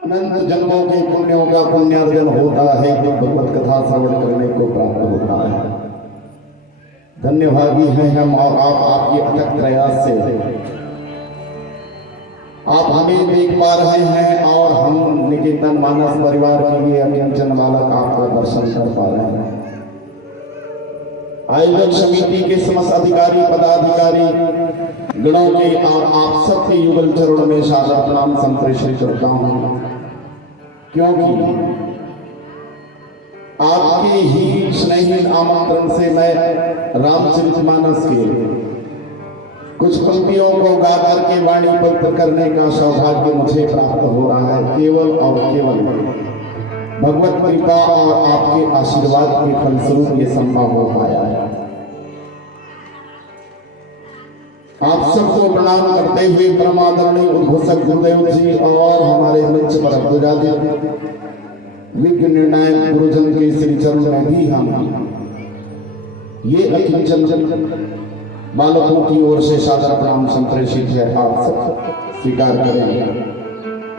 अनंत जन्मों के पुण्यों का पुण्यार्जन होता है जो भगवत कथा श्रवण करने को प्राप्त होता है। धन्यभागी हैं हम और आप आपकी अथक प्रयास से आप हमें देख पा रहे हैं और हम निकेतन मानस परिवार के लिए अभियंजन बालक आपका दर्शन कर पा रहे हैं। आयोजक समिति के समस्त अधिकारी पदाधिकारी गणों के और आप सबके युगल चरणों में सादर प्रणाम संप्रेषित करता हूं, क्योंकि आपके ही स्नेही आमंत्रण से मैं रामचरितमानस के कुछ पंक्तियों को गा करके वाणी पवित्र करने का सौभाग्य मुझे प्राप्त हो रहा है। केवल और केवल भगवत कृपा और आपके आशीर्वाद के फलस्वरूप ये संभव हो पाया है। आप सबको प्रणाम करते हुए परमादरणीय उद्घोषक गुरुदेव जी और हमारे मंच पर अग्रजादित्य विज्ञ निर्णायक गुरुजन के श्री चरण में भी हम ये अकिंचन बालकों की ओर से सादर प्रणाम संप्रेषित है, आप सब स्वीकार करें।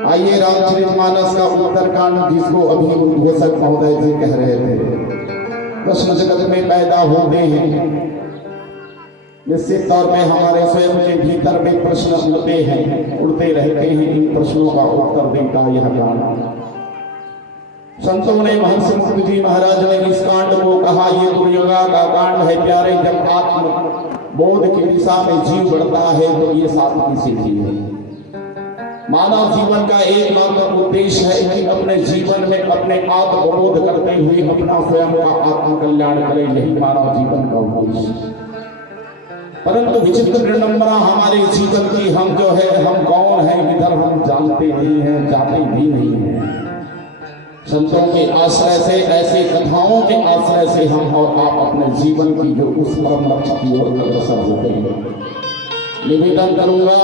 आइए रामचरितमानस का उत्तरकांड, जिसको अभी उद्घोषक महोदय जी कह रहे थे, प्रश्न जगत में पैदा होते हैं। निश्चित तौर पे हमारे स्वयं के भीतर में प्रश्न उड़ते रहते हैं। इन प्रश्नों का उत्तर देता यह कांड। संतों ने, महर्षि मुक्त जी महाराज ने इस कांड को कहा ये दुर्योगा का कांड है प्यारे। जब आत्म बोध की दिशा में जीव बढ़ता है तो ये सातवीं सीढ़ी है। मानव जीवन का एकमात्र उद्देश्य है कि अपने जीवन में अपने आत्मबोध करते हुए अपना स्वयं का आत्म कल्याण करे। यही मानव जीवन का उद्देश्य। परंतु विचित्र विडंबना हमारे जीवन की, हम जो है हम कौन है इधर हम जानते नहीं हैं, जाते भी नहीं हैं। संतों के आश्रय से, ऐसे कथाओं के आश्रय से हम और आप अपने जीवन की जो उस परम लक्ष्य की ओर अग्रसर होते हैं। निवेदन करूंगा,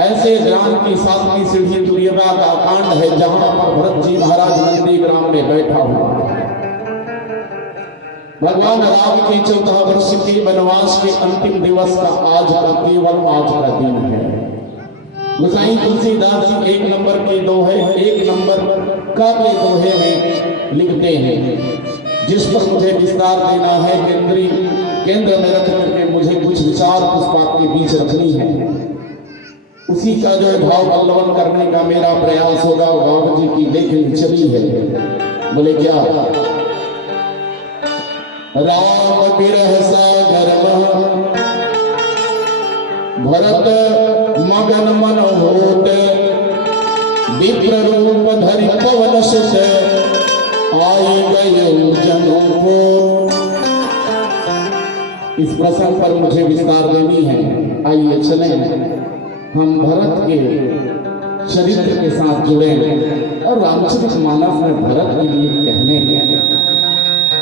ऐसे ज्ञान की सातवीं सीढ़ी दुर्योगा का कांड है, जहां पर भरत जी महाराज नंदी ग्राम में बैठा हुआ है। भगवान राम के 14 वर्ष के वनवास के अंतिम दिवस का आज का केवल आज का दिन है। गोसाई तुलसीदास जी 1 नंबर के दोहे, 1 नंबर का के दोहे में लिखते हैं, जिस पर मुझे विस्तार देना है, केंद्र में रख करके मुझे कुछ विचार पुष्प आपके बीच रखनी है। उसी का जो भाव अवलंबन करने का मेरा प्रयास होगा। बाबा जी की लेखन चली है, बोले क्या, राम विरह सागर भरत मगन मन होत, विप्र रूप धरि पवन सुत, आए गए जनों को। इस प्रसंग पर मुझे विस्तार देनी है। आइए चले हम भरत के चरित्र के साथ जुड़े और रामचरितमानस में भरत के लिए कहने हैं।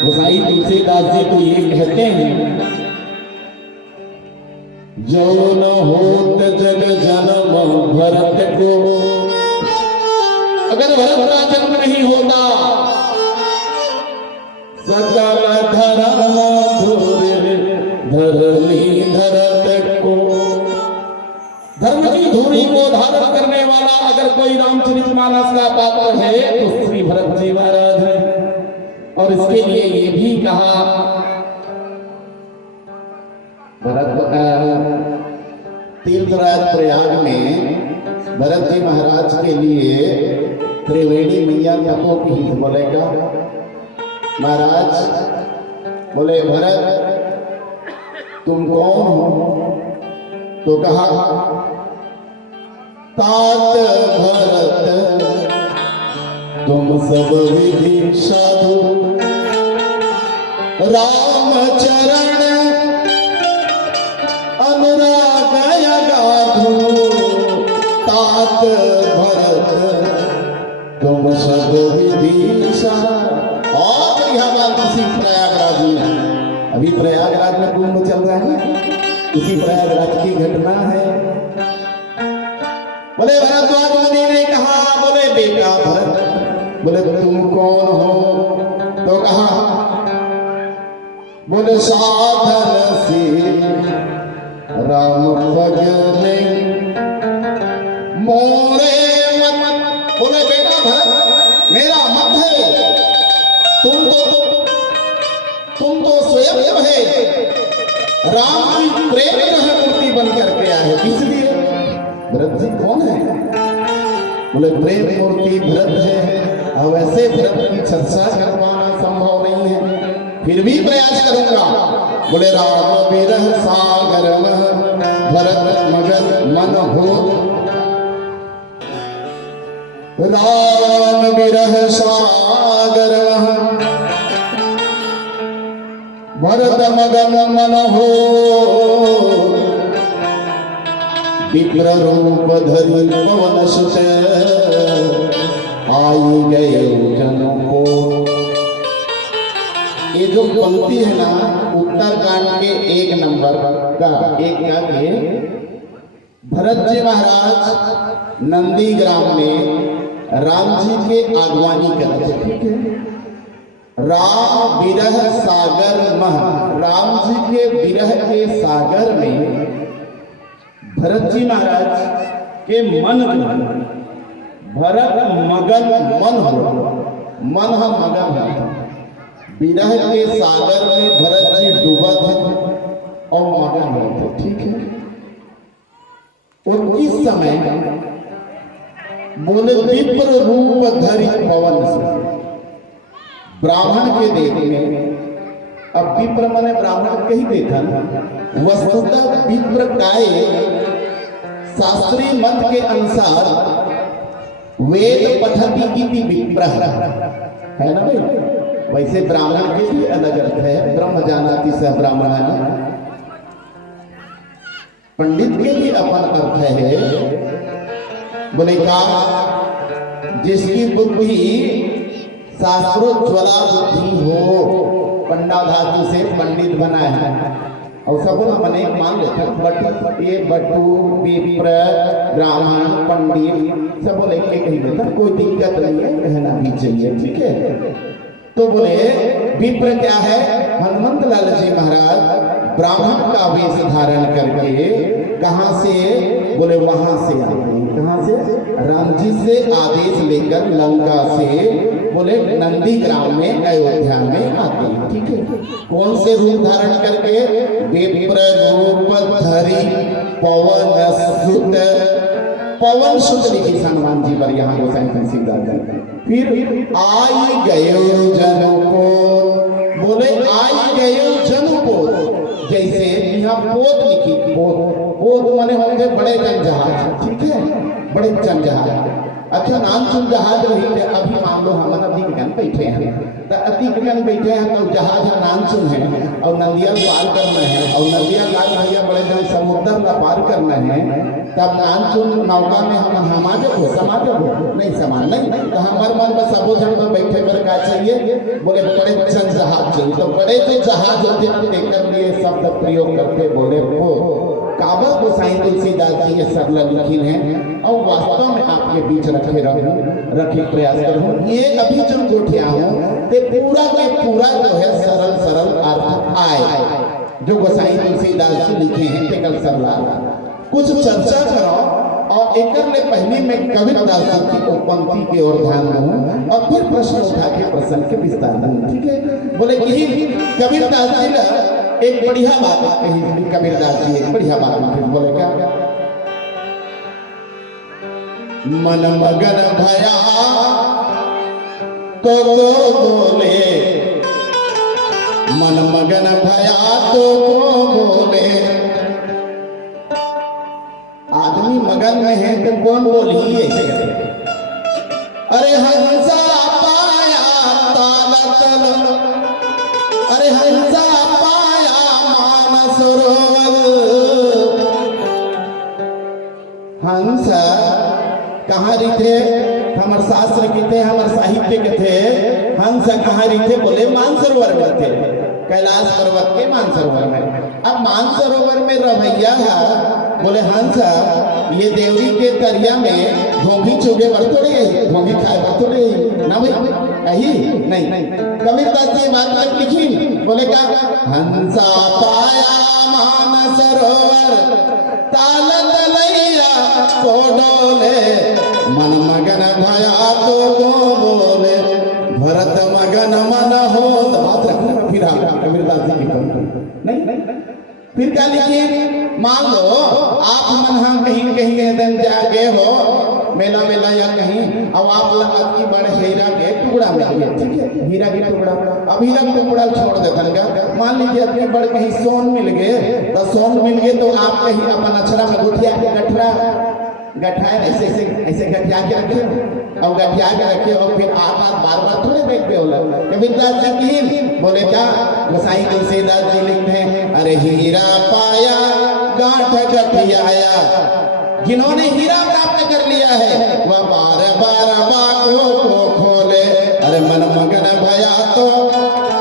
गोसाई तुलसीदास जी तो ये कहते हैं, जो न होत जग जन्म भरत को। अगर भरत का जन्म नहीं होता, सकल धर्म धर्मी धरत को, धर्म की धूरी को धारण करने वाला अगर कोई रामचरितमानस का पात्र है तो श्री भरत जी महाराज है। और इसके लिए ये भी कहा, तीर्थराज प्रयाग में भरत जी महाराज के लिए त्रिवेणी मैया तपो की हित बोलेगा। महाराज बोले, भरत तुम कौन हो? तो कहा, तात भरत तुम सब विधि साधु, राम चरण अनुराग गाधु, तात भरत तुम सब विधि साधु। और यह बात उसी प्रयागराज में, अभी प्रयागराज में कुंभ चल रहा है, उसी प्रयागराज की घटना है। बोले भरद्वाज मुनि ने कहा, बोले बेटा भरत, बोले तुम कौन हो? तो कहा, बोले साधन से राम भजने मोरे मन। बोले तुम तो स्वयं जो है राम की प्रेम ग्रह मूर्ति बन करके आए, इसलिए भरत जी कौन है? बोले प्रेम मूर्ति भरत है। अब ऐसे भरत की चर्चा करवाना संभव नहीं है, फिर भी प्रयास करूंगा। बोले राम विरह सागर भरत मगन मन हो, राम विरह सागर भरत मगन मन हो, विप्र रूप धरि पवन सुत आई गए जनों को। ये जो पंक्ति है ना उत्तरकांड के 1 नंबर का के भरत जी महाराज नंदीग्राम में राम जी के आगवानी करते, ठीक है। राम विरह सागर मह, राम जी के विरह के सागर में भरत जी महाराज के मन, भरत मगन मन हो, मन हम मगन है, विरह के सागर में भरत जी डूबा थे और मगन होते, ठीक है। और इस समय बोले विप्र रूप धरि पवन से, ब्राह्मण के देख में, अब विप्र माने ब्राह्मण कही देखा ना, वस्तुतः विप्र काय शास्त्रीय मत के अनुसार वेद पद्धति की विप्र है ना भाई। वैसे ब्राह्मण के भी अलग अर्थ है, ब्रह्म जानाति सह ब्राह्मण है, पंडित के भी अपन अर्थ है। बोले का जिसकी बुद्धि शास्त्रोज्वला बुद्धि हो, पंडा धातु से पंडित बना है, और सब मने मान लेते बट ये बटू विप्र ब्राह्मण पंडित सब बोले के कही देता, कोई दिक्कत नहीं है, कहना भी चाहिए, ठीक है। तो बोले विप्र क्या है? हनुमंत लाल जी महाराज ब्राह्मण का वेश धारण करके कहां से? बोले वहां से आते हैं, कहां से? राम जी से आदेश लेकर लंका से बोले नंदीग्राम में अयोध्या में आते हैं, ठीक है। कौन से रूप धारण करके? विप्र रूप धरि पवन सुत, पवन सुत लिखी हनुमान जी पर यहाँ गोसाई तुलसीदास। फिर आई गए जनों को, बोले आई गए जनों को, जैसे यहाँ पोत लिखी, पोत माने होंगे बड़े जन जहाज, ठीक है, बड़े जन जहाज। अच्छा नाम सुन जहाज रही, अभी मान लो हम अति गगन बैठे हैं, तो अति गगन बैठे हैं तो जहाज नाम सुन है और नदिया पार करना है, और नदिया लाल भैया बड़े जन समुद्र का पार करना है, तब नाम सुन नौका में हम समाजक हो, समाजक हो नहीं समान नहीं, तो हमारे मन में सबो जन में बैठे पर क्या चाहिए? बोले बड़े जन जहाज चाहिए। तो बड़े जो जहाज होते हैं कर लिए शब्द प्रयोग करते बोले वो काबा गोसाई तुलसीदास जी ये सरला लिखिन है, और वास्तव में आपके बीच रखे प्रयास करूं। ये अभी जो गोठिया हूं ते पूरा के पूरा जो है सरल सरल अर्थ आए जो गोसाई तुलसीदास जी लिखे हैं, टेकल सरला कुछ चर्चा करो। और एक पहले मैं कबीरदास जी की पंक्ति की ओर ध्यान दूं और फिर प्रश्न उठा के प्रसंग के विस्तार दूं, ठीक है। बोले कि कबीरदास जी ने एक बढ़िया बात कही, कबीरदास जी एक बढ़िया बात कही, बोले क्या? मन मगन भया तो बोले, मन मगन भया तो बोले, आदमी मगन में है तो कौन बोली ऐसे? अरे हंसा पाया ताल तल, अरे हंसा पाया मान सरोवर, हंस कहाँ रिथे? हमारे शास्त्र के थे, हमारे साहित्य के थे, हंस कहाँ रिथे? बोले मानसरोवर में थे, कैलाश पर्वत के मानसरोवर में। अब मानसरोवर में रमैया है, बोले हंस ये देवरी के तरिया में घोंघी चुगे बरतोड़े, घोंघी खाए बरतोड़े ना भाई, यही नहीं। कबीरदास जी बात तक लिखी, बोले क्या? हंसा पाया मान सरोवर ताल तलैया को डोले, मन मगन भया तो बोले, भरत मगन मन हो, तो बात रखना फिर आप कबीरदास जी की नहीं। फिर क्या लिखिए, मान लो आप मन हम कहीं कहीं दिन जाके हो मेला मेला या कहीं, अब आप लगा की बड़े हीरा के टुकड़ा मिल गया, ठीक है, हीरा के टुकड़ा, अब हीरा के टुकड़ा छोड़ देता है। मान लीजिए अपने बड़े कहीं सोन मिल गए, तो सोन मिल गए तो आप कहीं अपन अक्षरा में गुठिया गठरा गठाए ऐसे ऐसे ऐसे गठिया के रखे और गठिया के रखे और फिर आप बार बार थोड़े देखते हो। कबीरदास जी की बोले क्या, गोसाई तुलसीदास जी लिखते हैं, अरे हीरा पाया गांठ गठियाया, जिन्होंने हीरा प्राप्त कर लिया है वह बार बार बातों को खोले, अरे मन मगन भया तो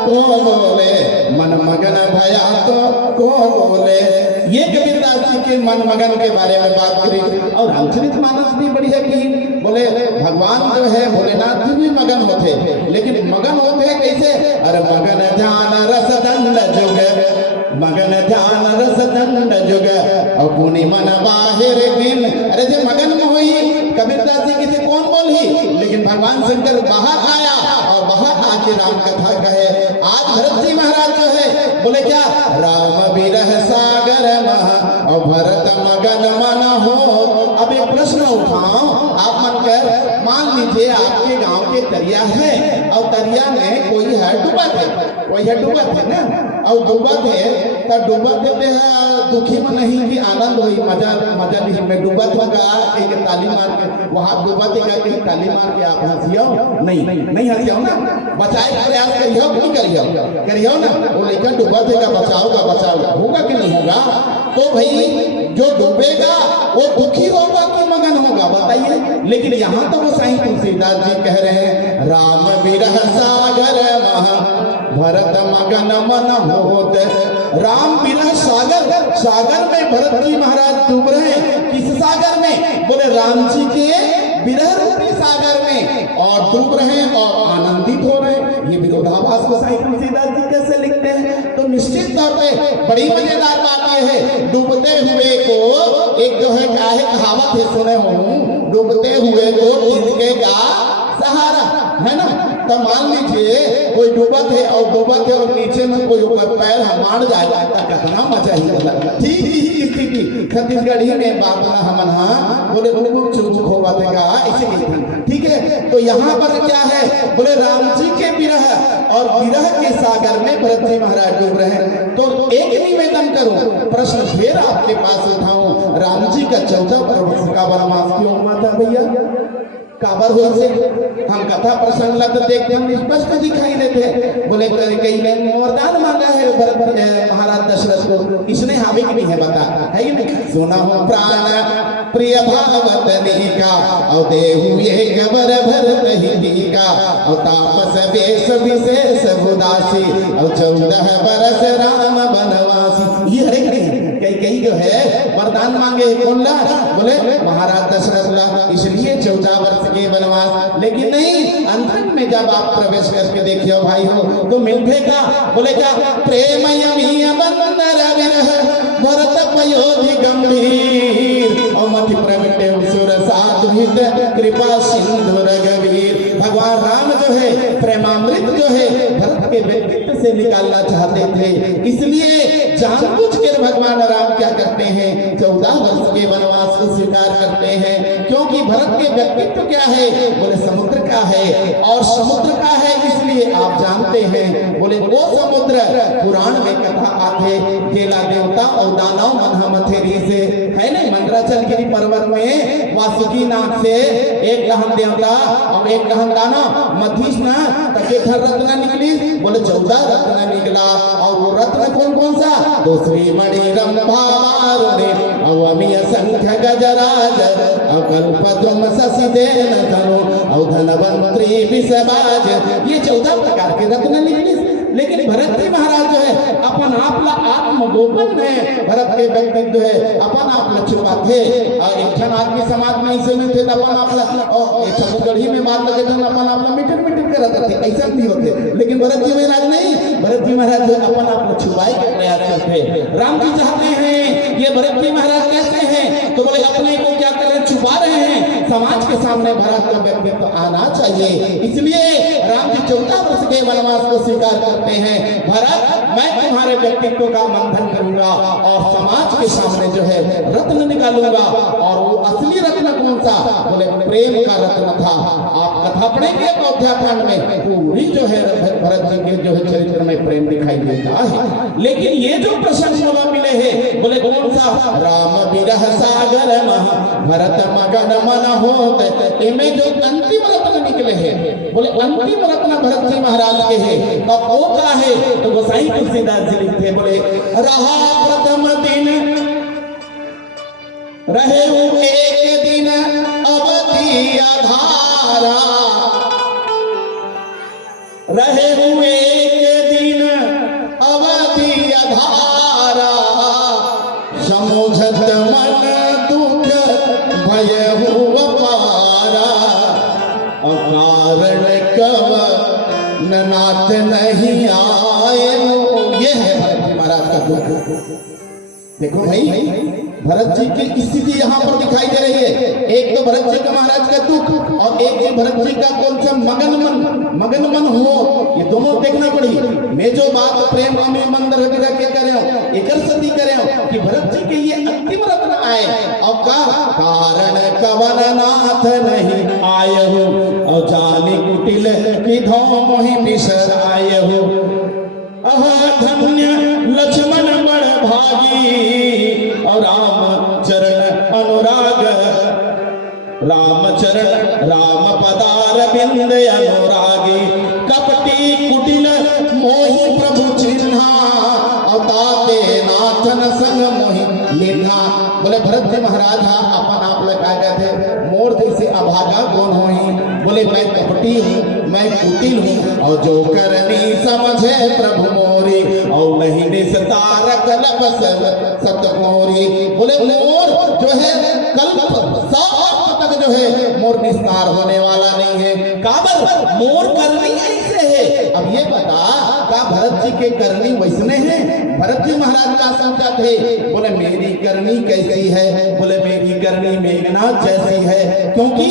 को बोले, मन मगन भया तो को बोले। ये कबीरदास जी के मन मगन के बारे में बात करी। और रामचरितमानस भी बढ़िया की, बोले भगवान जो है भोलेनाथ जी भी मगन होते, लेकिन मगन होते कैसे, अरे मगन ध्यान रस दंड जुग, मगन ध्यान रस दंड जुग अपनी मन बाहिर गिन। अरे जो मगन में हुई कबीरदास जी किसे कौन बोली, लेकिन भगवान शंकर बाहर आया और बाहर आके राम कथा कहे। आज भरत जी महाराज जो है बोले क्या, राम विरह सागर महा और भरत मगन मन हो। अब एक प्रश्न उठाओ आप मन कर, मान लीजिए आपके गांव के दरिया है और दरिया में कोई है डूबा थे, कोई है डूबा थे ना, और डूबा थे तो डूबा थे दुखी में नहीं कि आनंद हुई, मजा मजा नहीं में डूबा था एक ताली मार के वहां डूबा थे कहीं ताली मार के आप हंसियो नहीं, नहीं हंसियो ना, बचाए का प्रयास करियो नहीं करियो, करियो ना, वो लेकर डूबा थे का बचाओगा, बचाओगा होगा कि नहीं होगा। तो भाई जो डूबेगा वो दुखी होगा कि मगन होगा, बताइए। लेकिन यहाँ तो वो साईं तुलसीदास जी कह रहे हैं, राम विरह सागर महा भरत मगन मन होत। राम विरह सागर, सागर में भरत जी महाराज डूब रहे हैं, किस सागर में, बोले राम जी के विरह रूपी सागर में, और डूब रहे हैं और आनंदित हो रहे हैं। ये विरोधाभास को साईं तुलसीदास जी कैसे लिखते हैं, तो निश्चित तौर पे बड़ी मजेदार बात यह है, डूबते हुए को एक जो है कहावत है सुने हूँ, डूबते हुए को तिनकेगा सहारा, है ना। तो मान लीजिए कोई डूबा थे और नीचे में कोई ऊपर पैर मार जाए तो कितना मजा ही होगा। ठीक ही स्थिति छत्तीसगढ़ ही में बात ना हमन बोले बोले चुप होगा देगा ऐसे नहीं, ठीक है। तो यहाँ पर क्या है, बोले राम जी के विरह और विरह के सागर में भरत जी महाराज डूब रहे हैं। तो एक निवेदन करूं, प्रश्न फिर आपके पास उठाऊं, राम जी का 14 वर्ष का वनवास क्यों हुआ था भैया, काबर हो से हम कथा प्रसंग लग देखते हम स्पष्ट दिखाई देते। बोले कई ने वरदान मांगा है भरत महाराज दशरथ को, इसने हावी की नहीं है, बता है कि नहीं। सुना हो प्राण प्रिय भावतनी का और देहु ये गबर भरत ही का और तापस वेश विशेष उदासी और 14 बरस राम बनवासी। ये हरे कई जो है वरदान मांगे कौन ला, बोले महाराज दशरथ ला, इसलिए 14 वर्ष के वनवास। लेकिन नहीं, अंतरंग में जब आप प्रवेश करके देखियो भाई हो तो मिलेगा, बोले क्या, प्रेम यमी बंदर विरह भरत पयोधि गंभीर और मति प्रगटे सुर साधुहित कृपा सिंधु रघुवीर। भगवान राम जो है प्रेमामृत जो है भरत के व्यक्तित्व से निकालना चाहते थे, इसलिए जानबूझकर भगवान राम क्या करते हैं, 14 वर्ष के वनवास को स्वीकार करते हैं। क्योंकि भरत के व्यक्तित्व क्या है, बोले समुद्र का है, और समुद्र का है इसलिए आप जानते हैं, बोले वो समुद्र पुराण में कथा आते केला देवता और दानव मनहा मथेरी से है नहीं, मंदराचलगिरी पर्वत में वासुकी नाग से एक लहन देवता और एक लहन दानव मधीश ना तके रत्न निकली, बोले 14 रत्न निकला। और वो रत्न कौन कौन सा, तो श्री मणि रंभावारुणे अवमिय संख्य गजराज अकल्पद्रुम शशिदेन धनु और धनवंतरी विषबाज, ये 14 प्रकार के रत्न निकले। लेकिन भरत जी महाराज जो है अपन आप ला आत्मगोपन है, भरत के व्यक्तित्व जो है अपन आप ला छुपा थे। और एक जन आदमी समाज में ऐसे में थे अपन आप ला छत्तीसगढ़ी में बात लगे थे अपन आप ला मीटर मीटर के रहते थे, ऐसा नहीं होते। लेकिन भरत जी महाराज नहीं, भरत जी महाराज जो अपन आप ला छुपाए के प्रयास करते। राम जी चाहते हैं ये भरत जी महाराज कैसे हैं, तो बोले अपने को क्या कर रहे, छुपा रहे हैं, समाज के सामने भरत का व्यक्तित्व आना चाहिए। इसलिए राम जी 14 वर्ष के वनवास को स्वीकार करते हैं। भरत, मैं तुम्हारे व्यक्तित्व का मंथन करूंगा और समाज के सामने जो है रत्न निकालूंगा। और वो असली रत्न कौन सा? बोले प्रेम का रत्न था। आप कथा पढ़ेंगे अयोध्या कांड में, पूरी जो है भरत जी के जो है चरित्र में प्रेम दिखाई देता है। लेकिन ये जो प्रसंग बोला मिले हैं, बोले कौन सा? राम विरह सागर महा भरत मगन मन होत, इनमें जो अंतिम रत्न निकले हैं, बोले अंतिम रत्न भरत जी महाराज के हैं। तब वो क्या है? तो गोसाई तुलसीदास जी लिखते, बोले रहा प्रथम दिन रहे एक दिन अवधि आधारा, रहे हुए एक दिन अवधि आधारा, समुझत मन दुख भय हुआ पारा, अकारण कवन नाथ नहीं आए। ये है भरत जी महाराज का दुख। देखो भाई, भरत जी की स्थिति यहाँ पर दिखाई दे रही है। एक तो भरत जी का महाराज का दुख और एक ही भरत जी का कौन सा मगन मन हो, ये दोनों देखना पड़ी। मैं जो बात प्रेम में मंदिर रख के करे हूँ, एक सती करे हूँ कि भरत जी के ये अंतिम रत्न आए। और का कारण कवन नाथ नहीं आए हो, और जानी कुटिल की धो मोहि बिसर आए हो। धन्य लक्ष्मण बड़ भागी, और राम चरण अनुराग, राम चरण राम पदार बिंद अनुरागी, कपटी कुटिल मोहि प्रभु चिन्हा, अवताते नाथन संग मोहि लेना। बोले भरत जी महाराज अपन आप लोग क्या कहते? मोर जैसे अभागा कौन हो ही? बोले मैं कपटी हूँ, मैं कुटिल हूँ, और जो करनी समझे प्रभु मोरी, और नहीं निस्तार कल्प सतमोरी। बोले मोर जो है कल्प तक जो है मोर निस्तार होने वाला नहीं है। काबर मोर करनी ऐसे है। अब ये बता, क्या भरत जी के करनी वैसने हैं? भरत जी महाराज का समझा थे, बोले मेरी करनी कैसी है? बोले मेरी करनी मेघनाथ जैसी है, क्योंकि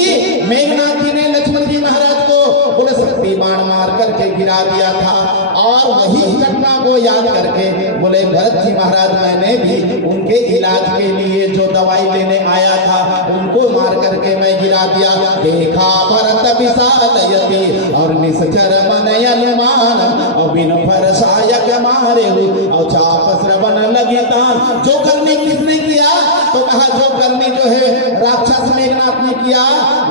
मेघनाथ जी ने लक्ष्मण जी महाराज को बोले शक्ति बाण मार करके गिरा दिया था। और वही घटना को याद करके बोले भरत जी महाराज, मैंने भी उनके इलाज के लिए जो दवाई लेने आया था उनको मार करके मैं गिरा दिया। देखा भरत विशाल यति, और निश्चर मन अनुमान, और बिन फरसायक मारे, और चाप श्रवण लगी तान। जो करनी किसने किया? तो कहा जो करनी जो है राक्षस मेघनाथ ने किया,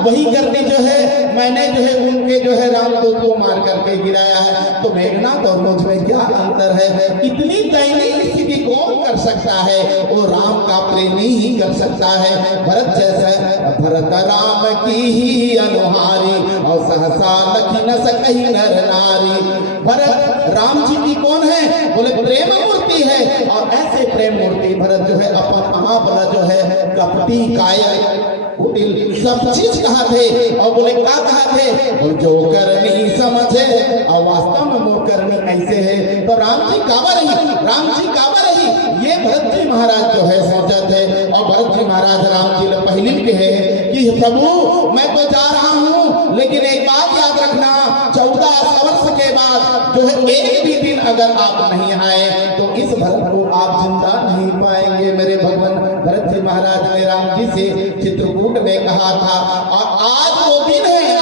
वही करनी जो है मैंने जो है उनके जो है रामदूत को मार करके गिराया है। तो मेघनाथ और मुझ में क्या अंतर है? इतनी दयनीय स्थिति कौन कर सकता है? वो राम का प्रेमी ही कर सकता है। भरत जैसा भरत राम की ही अनुहारी, और सहसा लखी न सकही नर नारी। भरत राम जी की कौन है? बोले प्रेम मूर्ति है। और ऐसे प्रेम मूर्ति भरत जो है अपन महाबला जो है कपटी कायर कुटिल सब चीज कहा थे। और बोले क्या कहा थे? जो करनी समझे, और वास्तव में वो करनी ऐसे है। तो राम जी काबा रही, राम जी काबा रही, ये भरत जी महाराज जो है सोचा थे। और भरत जी महाराज राम जी ने पहले कहे कि प्रभु मैं तो जा रहा हूँ, लेकिन एक बात याद रखना, 14 वर्ष के बाद जो है एक भी दिन अगर आप नहीं आए तो इस भरत को आप जिंदा नहीं पाएंगे। मेरे भगवान भरत जी महाराज ने राम जी से चित्रकूट में कहा था। और आज वो दिन है,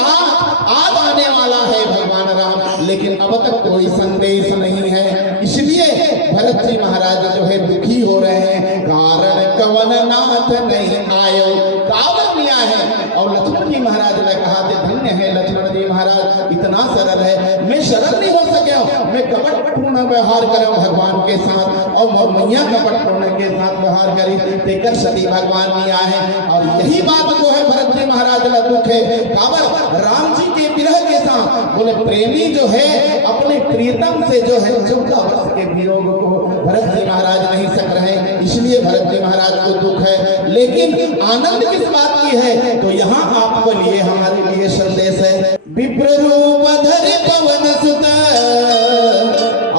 आज आने वाला है भगवान राम, लेकिन अब तक कोई संदेश नहीं है। इसलिए भरत जी महाराज जो है दुखी हो रहे हैं। कारण कवन नाथ नहीं आयो, कावन मिया है। और लक्ष्मण जी महाराज ने कहा धन्य है लक्ष्मण जी महाराज, इतना सरल है, मैं सरल नहीं हो सके, मैं कपटपूर्ण व्यवहार करूं भगवान के साथ, और मैया कपटपूर्ण के साथ व्यवहार करी देकर सती भगवान मिया है। और यही बात जो है भरत जी महाराज का दुख है। काबर राम जी के विरह के साथ बोले प्रेमी जो है अपने प्रीतम से जो है 14 वर्ष के वियोग को भरत जी महाराज नहीं सक रहे, इसलिए भरत जी महाराज को दुख है। लेकिन आनंद किस बात की है? तो यहाँ आपको लिए हमारे लिए संदेश है। विप्र रूप धर पवन सुत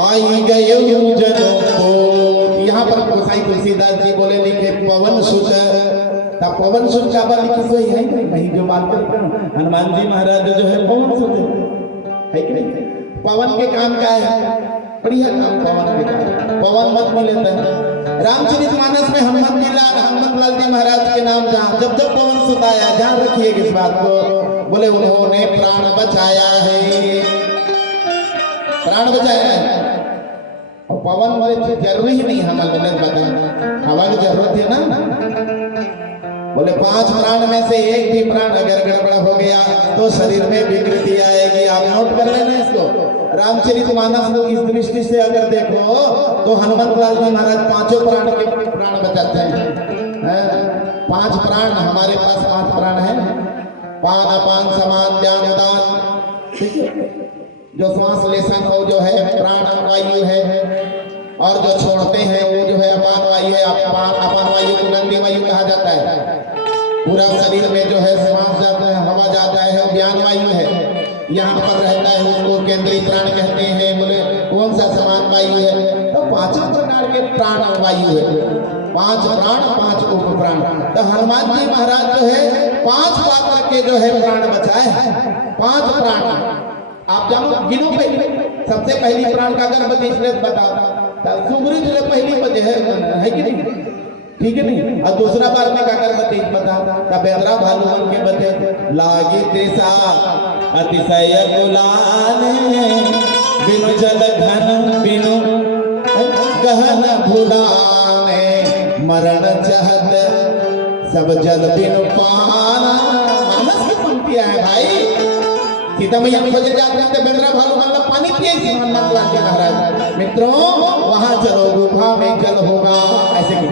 आई गए जनों को। यहाँ पर गोसाई तुलसीदास जी बोले लिखे पवन सुत का पवन सुत का बल की कोई है नहीं। वही जो बात करते हैं हनुमान जी महाराज जो है पवन सुत है कि नहीं। पवन के काम का है, बढ़िया काम पवन के काम, पवन मत मिले है। रामचरितमानस में हनुमत लाल जी महाराज के नाम जहाँ जब जब पवन सुत आया, ध्यान रखिए इस बात को, बोले उन्होंने प्राण बचाया है, प्राण बचाया है। और पवन वाले जरूरी ही नहीं हमारे बताया, हवा की जरूरत है ना। बोले 5 प्राण में से एक भी प्राण अगर गड़बड़ हो गया तो शरीर में विकृति आएगी। आप नोट कर लेना इसको। रामचरितमानस को इस दृष्टि से अगर देखो तो हनुमत लाल जी महाराज 5 प्राण के प्राण बचाते हैं। 5 प्राण हमारे पास 5 प्राण है, पान अपान समान ज्ञान उदान, ठीक है। जो श्वास लेसन वो जो है प्राण वायु है, और जो छोड़ते हैं वो जो है अपान वायु है। अपान वायु को गंदी वायु कहा जाता है। पूरा शरीर में जो है श्वास जाता है, हवा जाता है, ज्ञान वायु है, यहाँ पर रहता है, उसको केंद्रीय प्राण कहते हैं। बोले कौन सा समान वायु है? तो 5 प्रकार के प्राण वायु है। 5 प्राण 5 उप प्राण। तो हनुमान जी महाराज जो है 5 पात्र के जो है प्राण बचाए। 5 प्राण आप जानो, गिनो पहले। सबसे पहली प्राण का गणपति बताओ, सुग्रीव जो पहली बजे है कि नहीं, ठीक है नहीं। और दूसरा बार में का गणपति बता बेदरा भालुमन के बजे लागे त्रिसा अतिशय गुलाने बिनु जल घन बिनु गहन भुलाने मरण चाहत सब जल बिनु पाना। मानस की पंक्तियां है भाई। सीता मैया खोजे जाते हैं तो बेदरा भालुमन का पानी पिए हनुमान लाल जी महाराज। मित्रों वहां चलो, गुफा में जल होगा, ऐसे की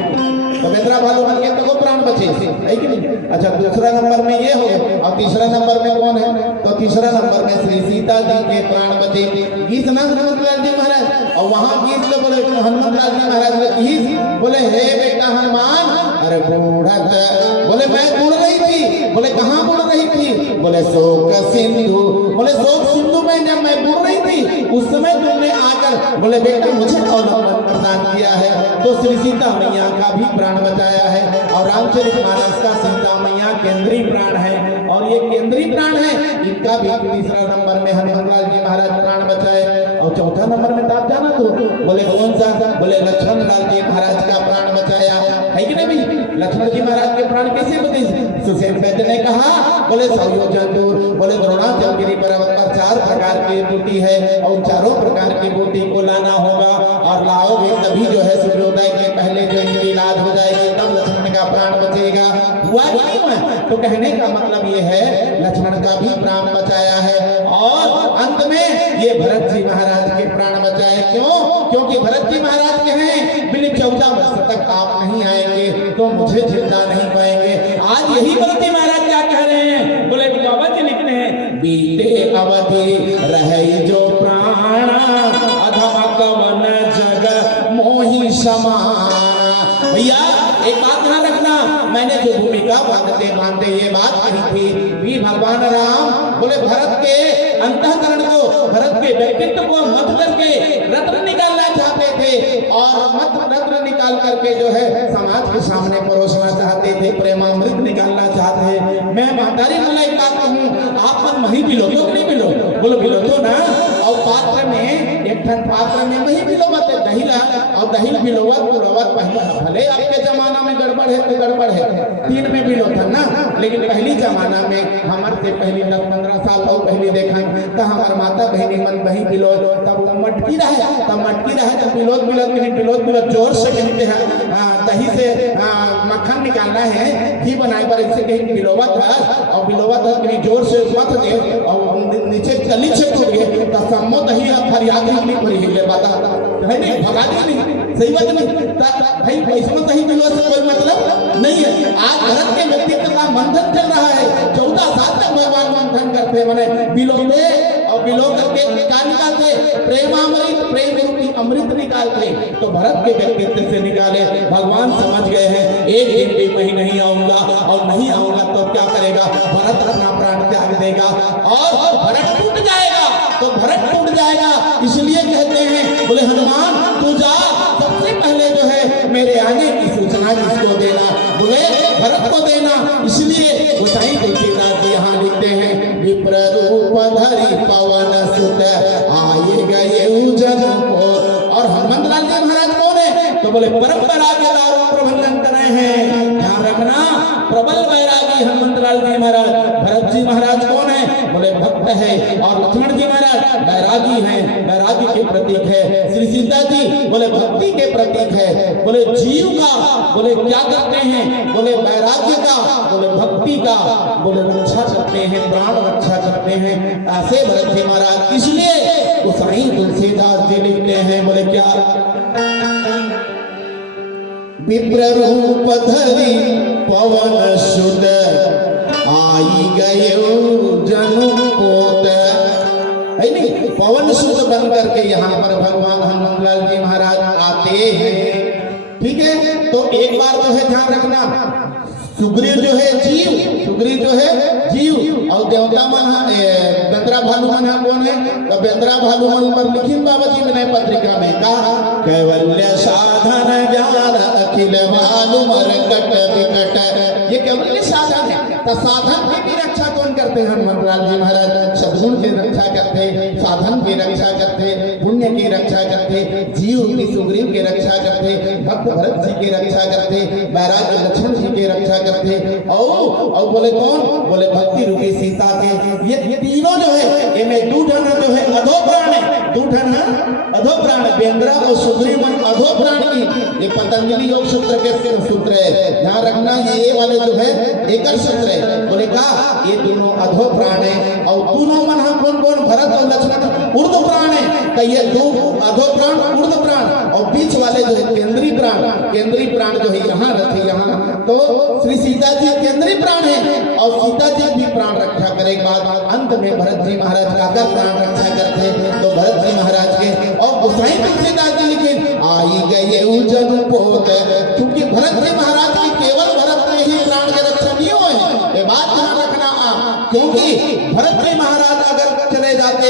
तो बेदरा भालुमन के तो वो प्राण बचे है कि नहीं। अच्छा, दूसरा नंबर में ये हो गया। और तीसरा नंबर में कौन है? तो तीसरा नंबर में श्री सीता जी के प्राण बचे। गीत ना हनुमत लाल जी महाराज, और वहां गीत तो बोले हनुमत लाल जी महाराज गीत बोले हे बेटा हनुमान, अरे बूढ़त, बोले मैं बूढ़ रही थी। बोले कहाँ बूढ़ रही थी? बोले शोक सिंधु, बोले शोक सिंधु में जब मैं बूढ़ रही थी उस समय तुमने आकर बोले बेटा मुझे औलाद प्रदान किया है। तो श्री सीता मैया का भी प्राण बचाया है। और रामचरितमानस का सीता मैया केंद्रीय प्राण है, और ये केंद्रीय प्राण है, इनका भी तीसरा नंबर में हनुमान लाल जी महाराज प्राण बचाए। और चौथा नंबर में आप जाना तो बोले कौन सा? बोले लक्ष्मण लाल जी महाराज का प्राण बचाया है कि नहीं। लक्ष्मण जी महाराज के प्राण कैसे बचे? सुसेन वैद्य ने कहा बोले 100 योजन दूर, बोले द्रोणाचलगिरी पर्वत पर 4 प्रकार की बूटी है, और चारों प्रकार की बूटी को लाना होगा, और लाओगे तभी जो है सूर्योदय के पहले जो इनकी इलाज हो जाएगी, तब लक्ष्मण का प्राण बचेगा। हुआ क्यों है? तो कहने का मतलब ये है लक्ष्मण का भी प्राण बचाया है। और अंत में ये भरत जी महाराज के प्राण बचाए। क्यों? क्योंकि भरत जी महाराज के हैं बिना 14 वर्ष तक आप नहीं आएंगे तो मुझे जिंदा नहीं पाएंगे। आज यही भरत जी महाराज क्या कह रहे हैं? बोले बाबा जी लिखते हैं बीते अवधि रहे जो प्राणा अधम कवन जग मोहि समाना। भैया एक बात ध्यान रखना, मैंने जो भूमिका बांधते ये बात कही थी भी भगवान राम बोले भरत के अंतःकरण को, भरत के व्यक्तित्व को मत करके रत्न निकालना चाहते थे, और मत रत्न निकाल करके जो है समाज के सामने परोसना चाहते थे, प्रेमामृत निकालना चाहते हैं। मैं महतारी वाला एक बात कहूँ, आप मन मही पिलो तो नहीं पिलो? बोलो पिलो तो ना। और पात्र में एक ठन पात्र में मही पिलो मत दहीला, और दही पिलोवत पुरोवत पहले भले आपके जमाना में गड़बड़ है तो गड़बड़ है, 3 में पिलो था ना, लेकिन पहली जमाना में हमारे से पहली 10-15 साल तो पहले देखा तो हमार माता बहनी मन बही पिलो, तब वो मटकी रहे, तब मटकी रहे तो पिलोत जोर से कहते हैं दही से मक्खन निकालना है, घी बनाए पर इससे कहीं पिलोवा था, और पिलोवा था कहीं जोर से मत दे और नीचे गली से टूट गए तो सम्मो दही आप फरियाद नहीं पड़ी है, बता है नहीं, भगा दी नहीं, सही बात नहीं भाई। वैष्णव दही पिलो से कोई मतलब नहीं है। आज भारत के व्यक्तित्व का मंथन चल रहा है, 14 साल तक भगवान मंथन करते मैंने बिलोते, और बिलो करके क्या निकालते? प्रेमामृत, प्रेम रूपी अमृत निकालते। तो भरत के व्यक्तित्व से निकाले। भगवान समझ गए हैं एक दिन भी मैं नहीं आऊंगा, और नहीं आऊंगा तो क्या करेगा? भरत अपना प्राण त्याग देगा और भरत टूट जाएगा, तो भरत टूट जाएगा। इसलिए कहते हैं बोले हनुमान तू जा, सबसे पहले जो है मेरे आने की सूचना किसको देना? बोले भरत को देना। इसलिए गोसाई तुलसीदास जी यहाँ लिखते हैं विप्र रूप धरि पवन सुत आए गए उजन को। और हनुमंत लाल जी महाराज कौन है? तो बोले परंपरा के दारों प्रबंधन कर रहे हैं। ध्यान रखना, प्रबल वैरागी हनुमंत लाल जी महाराज। भरत जी महाराज कौन है? बोले भक्त है। और लक्ष्मण जी महाराज वैरागी हैं, वैरागी के प्रतीक है। श्री सीता जी बोले भक्ति के प्रतीक है। बोले जीव का बोले क्या करते हैं? बोले वैराग्य का, बोले भक्ति का, बोले रक्षा करते हैं, प्राण रक्षा करते हैं। ऐसे भरत जी महाराज। इसलिए गोसाई तुलसीदास जी लिखते हैं बोले क्या? विप्र रूप धरि पवन सुत आई गए जनु पोत। है नहीं, पवन सुत बन करके यहाँ पर भगवान हनुमान लाल जी महाराज आते हैं। ठीक है, तो एक बार तो है ध्यान रखना, सुग्रीव जो है जीव, सुग्रीव जो है जीव और देवता मन बेंद्रा भालू मन कौन है? तो बेंद्रा भालू मन पर लिखिन बाबा जी विनय पत्रिका में कहा कैवल्य साधन ज्ञान अखिल भालू मरकट विकट। ये कैवल्य साधन है। तो साधन की रक्षा कौन करते हैं? हनुमंत लाल जी महाराज सद्गुण की रक्षा करते, साधन की रक्षा करते, पुण्य की रक्षा करते, जीव की सुग्रीव की रक्षा करते, भक्त भरत जी की रक्षा करते, वैराग्य लक्ष्मण जी की रक्षा करते। और बोले कौन? बोले भक्ति रूपी सीता के। ये तीनों जो है इनमें दो जन जो है अधो प्राण है, दो जन है अधो प्राण। बेंद्रा और सुग्रीव मन अधो प्राण की। ये पतंजलि योग सूत्र के सूत्र है, ध्यान रखना। ये वाले जो है एक सूत्र है। बोले कहा ये दोनों अधो प्राण है और दोनों मन हम कौन कौन? भरत और लक्ष्मण ऊर्ध्व प्राण है। तो ये दो अधो प्राण ऊर्ध्व प्राण और बीच वाले जो है केंद्रीय प्राण, केंद्रीय प्राण जो है यहाँ रखे यहाँ। तो श्री सीता जी केंद्रीय प्राण है और सीता जी भी प्राण रक्षा करे। बाद अंत में भरत जी महाराज का अगर प्राण रक्षा करते तो भरत जी महाराज के। और गोसाई तुलसीदास जी लिखे आई गए उजन पोत। क्योंकि भरत जी महाराज की केवल भरत में ही प्राण के रक्षा नहीं हुए। ये बात ध्यान रखना आप, क्योंकि भरत जी महाराज अगर चले जाते,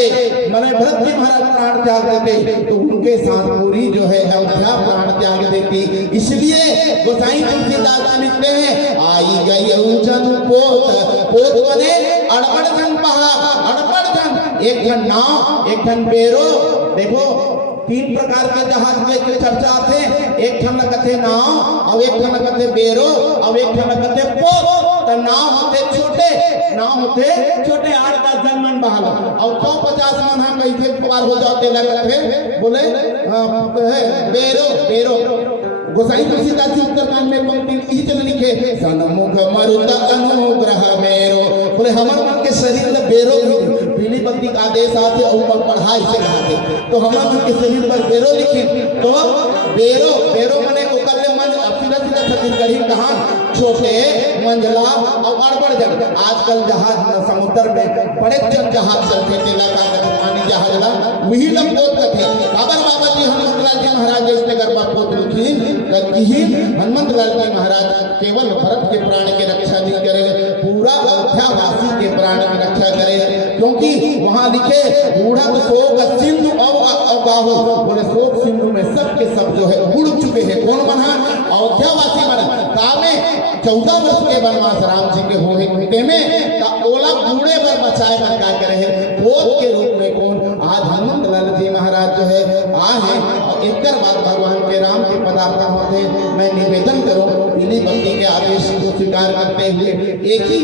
मैंने भरत जी महाराज प्राण त्याग देते तो उनके साथ पूरी जो है अयोध्या प्राण त्याग देती। इसलिए गोसाई तुलसीदास जी लिखते हैं आई गई उजन पोत। पोत बने अड़बड़ धन पहा, अड़बड़ धन। एक धन नाव, एक धन बेरो। देखो तीन प्रकार के जहाज के चर्चा थे। एक ठन कथे नाव और एक ठन कथे बेरो और एक ठन कथे पोत। तो नाव होते छोटे, नाव होते छोटे 8-10 जन मन बहाला और 150 मन हम कैसे पार हो जाते लगते। बोले बेरो, बेरो। गोसाई तुलसीदास जी उत्तरकांड में पंक्ति इस लिखे सन्मुख मरुत अनुग्रह मेरो। बोले हमारे मन के शरीर में बेरो पीली बत्ती का आदेश आते और पढ़ाई से आते तो हमारे मन के शरीर पर बेरो लिखे। तो बेरो, बेरो मने को कल्ले मन सीधा सीधा छत्तीसगढ़ी कहा छोटे मंझला और अड़बड़ जन। आजकल जहाज समुद्र में बड़े जन जहाज चलते थे, पानी जहाज ला वही लोग पोत थे। काबर बाबा जी हनुमंत लाल जी महाराज इसने गरबा पोत लिखी कि हनुमंत लाल जी महाराज केवल भरत के प्राण की रक्षा नहीं करे, पूरा अयोध्यावासी के प्राण की रक्षा करे। क्योंकि वहां लिखे बूढ़ा शोक सिंधु अवगाहो। बोले शोक सिंधु में सब के सब जो है उड़ चुके हैं। कौन बना? अयोध्यावासी बना। काल में 14 वर्ष के वनवास राम जी के होए होते में ओला बूढ़े पर बचाए पर क्या करे है पोत के रूप में। कौन? आज हनुमंत लाल जी महाराज जो है आए और एक बात भगवान के राम के पदार्पण होते। मैं निवेदन करूं पीली बत्ती के आदेश को स्वीकार करते हुए एक ही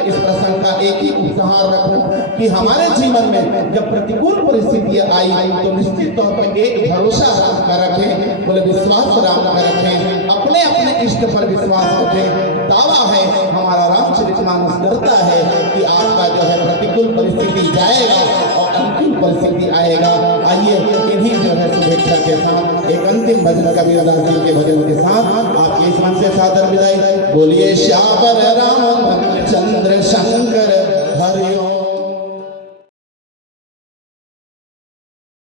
इस प्रसंग का एक ही उपहार रखूं कि हमारे जीवन में जब प्रतिकूल परिस्थितियां आई तो निश्चित तौर पर एक भरोसा राम का रखें। बोले विश्वास राम का रखें, अपने अपने इष्ट पर विश्वास रखें। दावा है हमारा रामचरितमानस करता है कि आपका जो है प्रतिकूल परिस्थिति जाएगा और अनुकूल परिस्थिति आएगा। आइए इन्हीं जो है शुभेच्छा के साथ एक अंतिम भजन कबीरदास जी के भजन के साथ आपके इस मन से सादर विदाई। बोलिए श्यावर राम चंद्र संग